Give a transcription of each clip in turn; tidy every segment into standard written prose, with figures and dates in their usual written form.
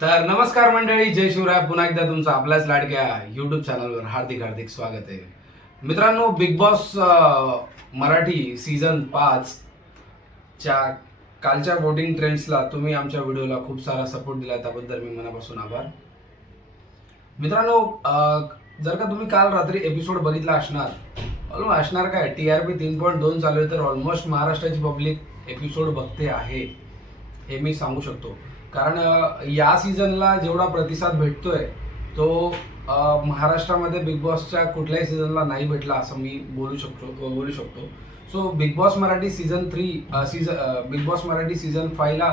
तर नमस्कार मंडळी, जय शिवराय. पुन्हा एकदा तुमचं आपल्याच लाडक्या युट्यूब चॅनलवर हार्दिक हार्दिक स्वागत आहे. मित्रांनो, बिग बॉस मराठी सीझन 5 च्या कालच्या वोटिंग ट्रेंड्सला तुम्ही आमच्या व्हिडिओला खूप सारा सपोर्ट दिला, त्याबद्दल मी मनापासून आभार. मित्रांनो, जर का तुम्ही काल रात्री एपिसोड बघितला असणार काय, TRP 3.2 चालू आहे, तर ऑलमोस्ट महाराष्ट्राची पब्लिक एपिसोड बघते आहे हे मी सांगू शकतो. कारण या सीझनला जेवढा प्रतिसाद भेटतोय तो महाराष्ट्रामध्ये बिग बॉसच्या कुठल्याही सीझनला नाही भेटला असं मी बोलू शकतो. So big boss Marathi big boss Marathi season 5 ला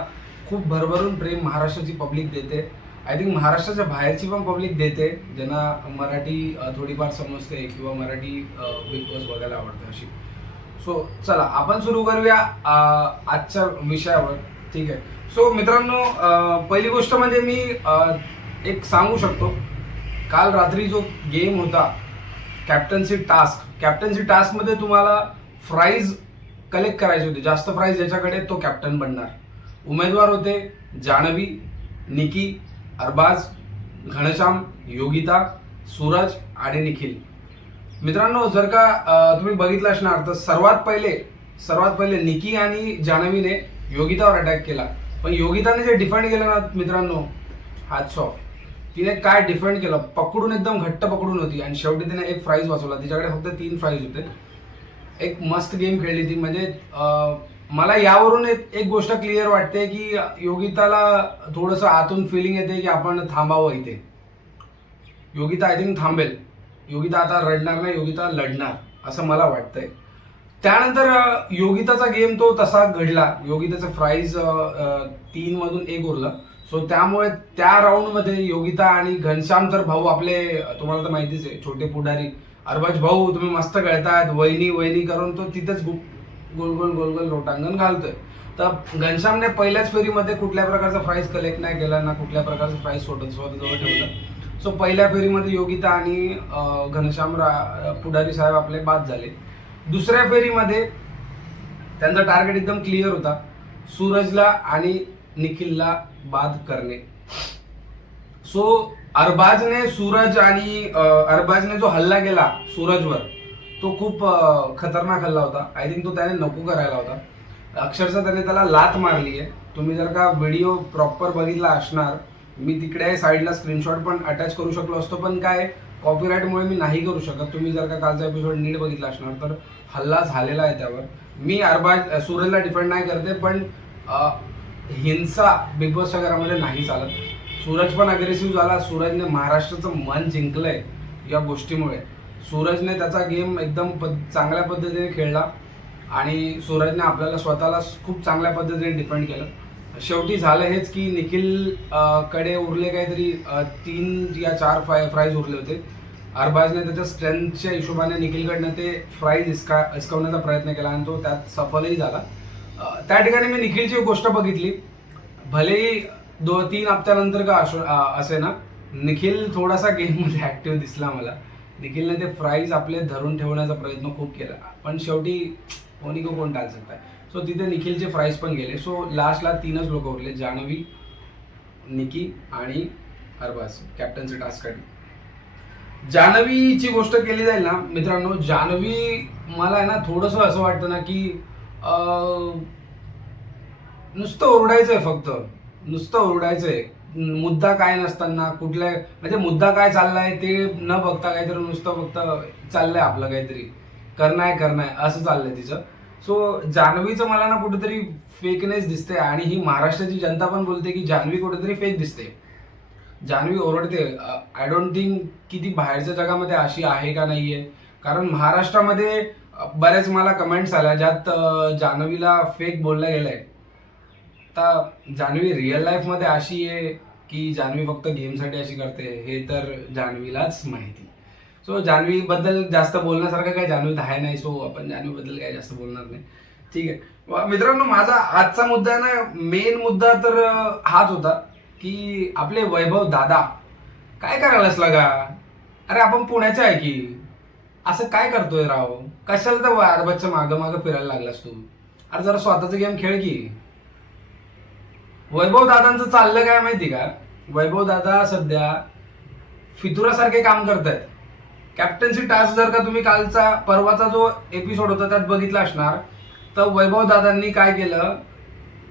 खूप भरभरून प्रेम महाराष्ट्राची पब्लिक देते. आय थिंक महाराष्ट्राच्या बाहेरची पण पब्लिक देते, ज्यांना मराठी थोडीफार समजते किंवा मराठी बिग बॉस बघायला आवडते अशी. सो चला आपण सुरू करूया आजच्या विषयावर. ठीक आहे. सो मित्रांनो, पहिली गोष्ट म्हणजे मी एक सांगू शकतो, काल रात्री जो गेम होता कॅप्टन्सी टास्क मध्ये तुम्हाला प्राइज कलेक्ट करायचे होते. जास्त प्राइज ज्याच्याकडे तो कॅप्टन बनणार. उमेदवार होते जान्हवी, निकी, अरबाज, घनश्याम, योगिता, सूरज आणि निखिल. मित्रांनो, जर का तुम्ही बघितलं असणार तर सर्वात पहिले निकी आणि जान्हवीने योगितावर अटॅक केला. पण योगिताने जे डिफेंड केलं ना मित्रांनो, हॅट्स ऑफ. तिने काय डिफेंड केलं, पकडून एकदम घट्ट पकडून होती आणि शेवटी तिने एक प्राइज वाचवला. तिच्याकडे फक्त 3 प्राइज होते. एक मस्त गेम खेळली ती. म्हणजे मला यावरून एक गोष्ट क्लिअर वाटते की योगिताला थोडंसं आतून फिलिंग येते की आपण थांबावं इथे. योगिता आय थिंक थांबेल. योगिता आता रडणार नाही, योगिता लढणार असं मला वाटतंय. त्यानंतर योगिताचा गेम तो तसा घडला. योगिताचं प्राइज 3 मधून 1 उरलं. सो त्यामुळे त्या राऊंडमध्ये योगिता आणि घनश्याम तर भाऊ आपले, तुम्हाला तर माहितीच आहे, छोटे पुढारी, अरबाज भाऊ तुम्ही मस्त खेळतायत, वहिनी करून तो तिथेच गोल गोल लोटांगण घालतोय. तर घनश्यामने पहिल्याच फेरीमध्ये कुठल्या प्रकारचा प्राइज कलेक्ट नाही केला ना, कुठल्या प्रकारचा प्राइज स्वतःजवळ ठेवला. सो पहिल्या फेरीमध्ये योगिता आणि घनश्याम पुढारी साहेब आपले बाद झाले. दुसऱ्या फेरीमध्ये त्यांचा टार्गेट एकदम क्लिअर होता, सूरजला आणि निखिलला बाद करणे. सो अरबाजने जो हल्ला केला सूरजवर तो खूप खतरनाक हल्ला होता. आय थिंक तो त्याने नको करायला होता. अक्षरशः त्याने त्याला लात मारली आहे. तुम्ही जर का व्हिडिओ प्रॉपर बघितला असणार, मी तिकडे साईडला स्क्रीनशॉट पण अटॅच करू शकलो असतो, पण काय कॉपीराईटमुळे मी नाही करू शकत. तुम्ही जर का कालचा एपिसोड नीट बघितला असणार तर हल्ला झालेला आहे त्यावर. मी सूरजला डिफेंड नाही करते, पण हिंसा बिग बॉसच्या घरामध्ये नाही चालत. सूरज पण अग्रेसिव्ह झाला. सूरजने महाराष्ट्राचं मन जिंकलंय या गोष्टीमुळे. सूरजने त्याचा गेम एकदम चांगल्या पद्धतीने खेळला आणि सूरजने आपल्याला स्वतःला खूप चांगल्या पद्धतीने डिफेंड केलं. शेवटी झालं हेच की निखिल कडे उरले काहीतरी 3 या 4 प्राइज उरले होते. अरबाजने त्याच्या स्ट्रेंथच्या हिशोबाने निखिलकडनं ते प्राइज हिसकावण्याचा प्रयत्न केला आणि तो त्यात सफलही झाला. त्या ठिकाणी मी निखिलची गोष्ट बघितली. भलेही 2-3 हप्त्यानंतर का असे ना, निखिल थोडासा गेममध्ये ऍक्टिव्ह दिसला मला. निखिलने ते प्राइज आपले धरून ठेवण्याचा प्रयत्न खूप केला, पण शेवटी कोणी को कोण टाळ सकता है. सो तिथे निखिलचे प्राइज पण गेले. सो लास्टला 3च लोक उरले, जान्हवी, निकी आणि अरबाज कॅप्टन्सी टास्कसाठी. जान्हवीची गोष्ट केली जाईल ना मित्रांनो, जान्हवी मला आहे ना थोडंसं असं वाटतं ना की नुसतं ओरडायचंय, फक्त नुसतं ओरडायचंय. मुद्दा काय नसताना कुठल्या, म्हणजे मुद्दा काय चाललाय ते न बघता काहीतरी नुसतं फक्त चाललंय आपलं काहीतरी करणाय असं चाललंय तिचं. सो जान्हवीचं मला ना कुठेतरी फेकनेस दिसते आणि ही महाराष्ट्राची जनता पण बोलते की जान्हवी कुठेतरी फेक दिसते. जान्हवी ओरडते. आय डोंट थिंक की ती बाहेरच्या जगामध्ये अशी आहे का नाहीये. कारण महाराष्ट्रामध्ये बऱ्याच मला कमेंट्स आल्या ज्यात जान्हवीला फेक बोललं गेलंय. आता जान्हवी रिअल लाईफमध्ये अशी आहे की जान्हवी फक्त गेमसाठी अशी करते हे तर जान्हवीलाच माहिती. सो जान्हवीबद्दल जास्त बोलण्यासारखं काही जान्हवीत आहे नाही. सो आपण जान्हवीबद्दल काही जास्त बोलणार नाही. ठीक आहे मित्रांनो, माझा आजचा मुद्दा आहे ना, मेन मुद्दा तर हाच होता की आपले वैभव दादा काय करायलाच लागा. अरे आपण पुण्याचे आहे की, असं काय करतोय राव. कशाला तर अरबाजच्या मागं फिरायला लागलास तू. अरे जरा स्वतःचा गेम खेळ की. वैभव दादांचं चाललं काय माहिती का, वैभव दादा सध्या फितुरासारखे काम करतायत. कॅप्टन्सी टास्क जर का तुम्ही कालचा परवाचा जो एपिसोड होता त्यात बघितला असणार, तर वैभव दादांनी काय केलं,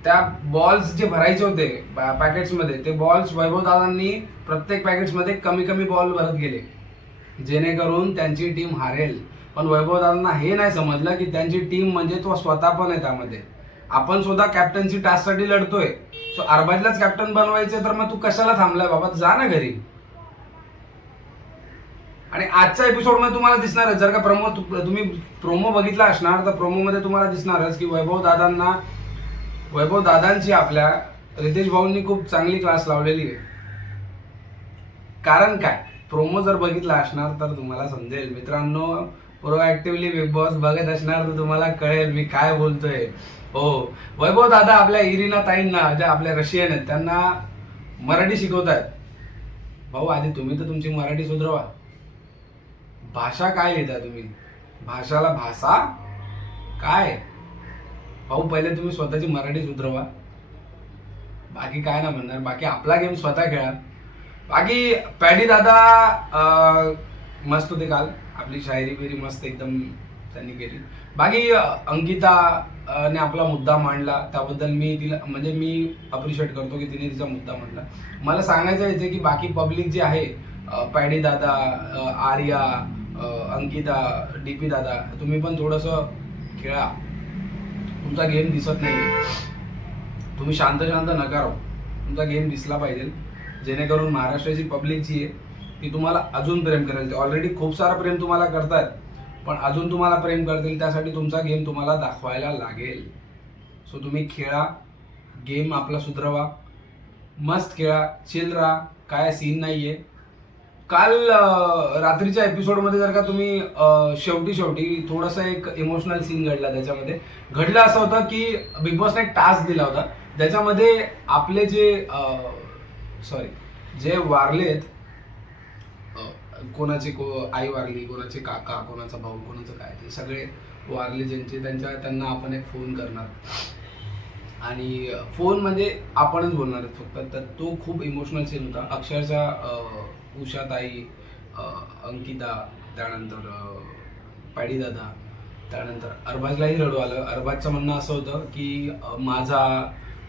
त्या बॉल्स जे भरायचे होते पॅकेट्समध्ये, ते बॉल्स वैभव दादांनी प्रत्येक पॅकेट्समध्ये कमी कमी बॉल भरत गेले, जेणेकरून त्यांची टीम हारेल. पण वैभव दादांना हे नाही समजलं की त्यांची टीम म्हणजे तो स्वतः पण आहे त्यामध्ये. आपण सुद्धा कॅप्टन्सी टास्कसाठी लढतोय. सो अरबाजलाच कॅप्टन बनवायचे, तर मग तू कशाला थांबलाय बाबा, जा ना घरी. आणि आजच्या एपिसोडमध्ये तुम्हाला दिसणार आहे, जर का तुम्ही प्रोमो बघितला असणार तर प्रोमोमध्ये तुम्हाला दिसणारच की वैभव दादांची आपल्या रितेश भाऊंनी खूप चांगली क्लास लावलेली आहे. कारण काय, प्रोमो जर बघितला असणार तर तुम्हाला समजेल. मित्रांनो, प्रोएक्टिव्हली बिग बॉस बघत असणार तर तुम्हाला कळेल मी काय बोलतोय. हो, वैभव दादा आपल्या इरिना ताईंना, ज्या आपल्या रशियन आहेत, त्यांना मराठी शिकवत आहेत. भाऊ, आधी तुम्ही तर तुमची मराठी सुधरवा. भाषा काय लिहिता तुम्ही, भाषाला भाषा काय. भाऊ, पहिले तुम्ही स्वतःची मराठी सुधरवा. बाकी काय ना म्हणणार, बाकी आपला गेम स्वतः खेळा. बाकी पॅडी दादा मस्त होते काल, आपली शायरी बिरी मस्त एकदम त्यांनी केली. बाकी अंकिता ने आपला मुद्दा मांडला, त्याबद्दल मी अप्रिशिएट करतो की तिने तिचा मुद्दा मांडला. मला सांगायचं आहे की बाकी पब्लिक जे आहे, पॅडी दादा, आर्या, अंकिता, डीपी दादा, तुम्ही पण थोडंसं खेळा. तुमचा गेम दिसत नाही, तुम्ही शांत नका राहू. तुमचा गेम दिसला पाहिजे, जेणेकरून महाराष्ट्राची पब्लिक जी आहे ती तुम्हाला अजून प्रेम करेल. ऑलरेडी खूप सारं प्रेम तुम्हाला करतायत, पण अजून तुम्हाला प्रेम करतील, त्यासाठी तुमचा गेम तुम्हाला दाखवायला लागेल. सो तुम्ही खेळा, गेम आपला सुधरवा, मस्त खेळा, चिल राहा, काय सीन नाहीये. काल रात्रीच्या एपिसोडमध्ये जर का तुम्ही शेवटी थोडासा एक इमोशनल सीन घडला. त्याच्यामध्ये घडलं असं होतं की बिग बॉसने एक टास्क दिला होता, ज्याच्यामध्ये आपले जे वारलेत, कोणाचे आई वारली, कोणाचे काका, कोणाचा भाऊ, कोणाचं काय, ते सगळे वारले त्यांना आपण एक फोन करणार. आणि फोन म्हणजे आपणच बोलणार आहेत फक्त. तर तो खूप इमोशनल सीन होता. अक्षरशः उषाताई, अंकिता, त्यानंतर पॅडी दादा, त्यानंतर अरबाजलाही रडू आलं. अरबाजचं म्हणणं असं होतं की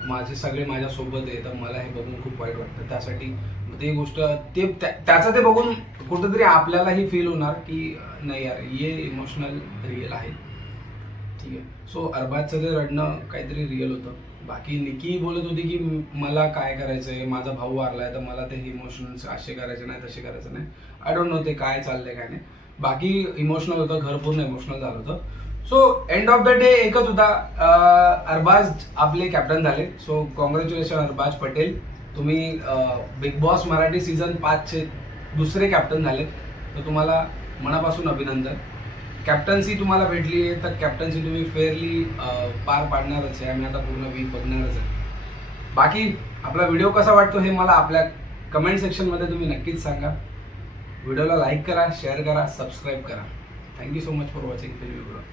माझे सगळे माझ्यासोबत आहे, तर मला हे बघून खूप वाईट वाटतं. त्यासाठी ते गोष्ट त्याचं ते बघून कुठेतरी आपल्यालाही फील होणार की नाही यार, ये इमोशनल रिअल आहे. ठीक आहे. सो अरबाजचं ते रडणं काहीतरी रिअल होतं. बाकी निकी बोलत होती की मला काय करायचं आहे, माझा भाऊ वारलाय, तर मला ते इमोशन्स असे करायचे नाही, तसे करायचं नाही. आय डोंट नो ते काय चाललंय काय नाही. बाकी इमोशनल होतं, घर पूर्ण इमोशनल झालं होतं. So end of the day एकच होता, अरबाज आपले कॅप्टन झाले. सो कॉंग्रॅच्युलेशन अरबाज पटेल, तुम्ही बिग बॉस मराठी सीझन 5चे दुसरे कॅप्टन झाले. तर तुम्हाला मनापासून अभिनंदन. कॅप्टन्सी तुम्हाला भेटली आहे, तर कॅप्टन्सी तुम्ही फेअरली पार पाडणारच आहे. आम्ही आता पूर्ण वीक बघणारच आहे. बाकी आपला व्हिडिओ कसा वाटतो हे मला आपल्या कमेंट सेक्शनमध्ये तुम्ही नक्कीच सांगा. व्हिडिओला लाईक करा, शेअर करा, सबस्क्राईब करा. Thank you so much for watching film blog.